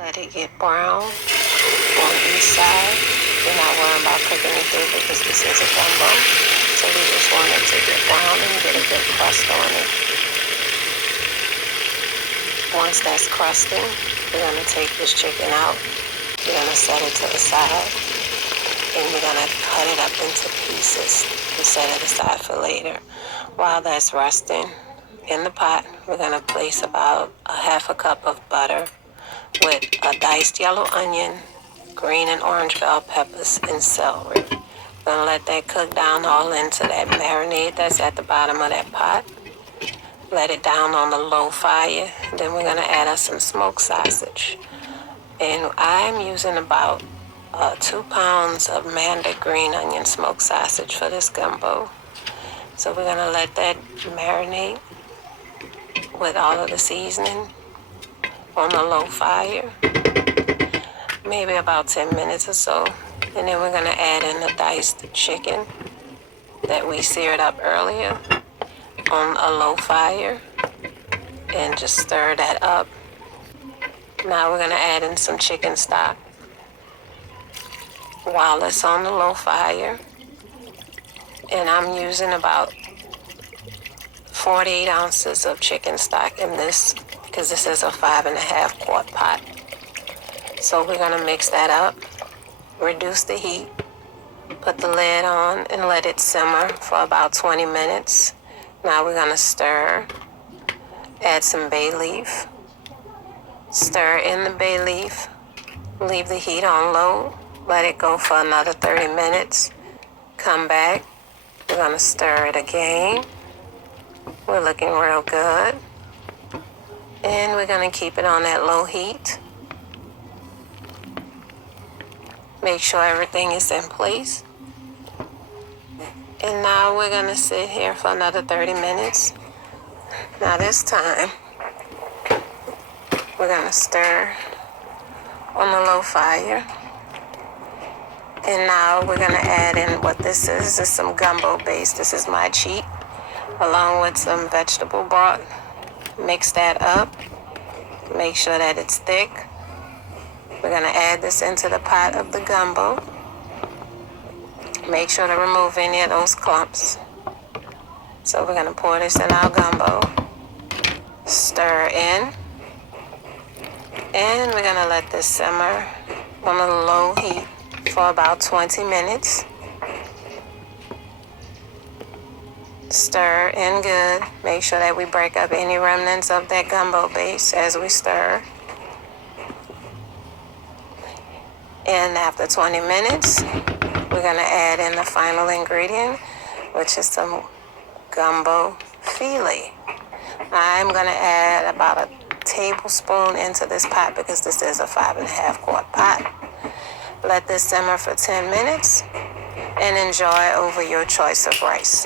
Let it get brown on each side. We're not worrying about cooking it through because this is a gumbo. So we just want it to get brown and get a good crust on it. Once that's crusting, we're going to take this chicken out. We're going to set it to the side. And we're going to cut it up into pieces and set it aside for later. While that's resting in the pot, we're going to place about a half a cup of butter with a diced yellow onion, green and orange bell peppers, and celery. We're going to let that cook down all into that marinade that's at the bottom of that pot. Let it down on the low fire. Then we're going to add us some smoked sausage. And I'm using about 2 pounds of mandarin green onion smoked sausage for this gumbo. So we're going to let that marinate with all of the seasoning on the low fire, maybe about 10 minutes or so. And then we're going to add in the diced chicken that we seared up earlier on a low fire and just stir that up. Now we're going to add in some chicken stock while it's on the low fire. And I'm using about 48 ounces of chicken stock in this because this is a 5.5 quart pot. So we're going to mix that up, reduce the heat, put the lid on, and let it simmer for about 20 minutes. Now we're going to stir, add some bay leaf, stir in the bay leaf, leave the heat on low, let it go for another 30 minutes, come back, we're going to stir it again. We're looking real good. And we're going to keep it on that low heat. Make sure everything is in place. And now we're going to sit here for another 30 minutes. Now this time, we're going to stir on the low fire. And now we're going to add in what this is. This is some gumbo base. This is my cheat, along with some vegetable broth. Mix that up. Make sure that it's thick. We're going to add this into the pot of the gumbo. Make sure to remove any of those clumps. So we're going to pour this in our gumbo. Stir in. And we're going to let this simmer on a low heat for about 20 minutes. Stir in good. Make sure that we break up any remnants of that gumbo base as we stir. And after 20 minutes, we're going to add in the final ingredient, which is some gumbo filet. I'm going to add about a tablespoon into this pot because this is a 5.5 quart pot. Let this simmer for 10 minutes and enjoy over your choice of rice.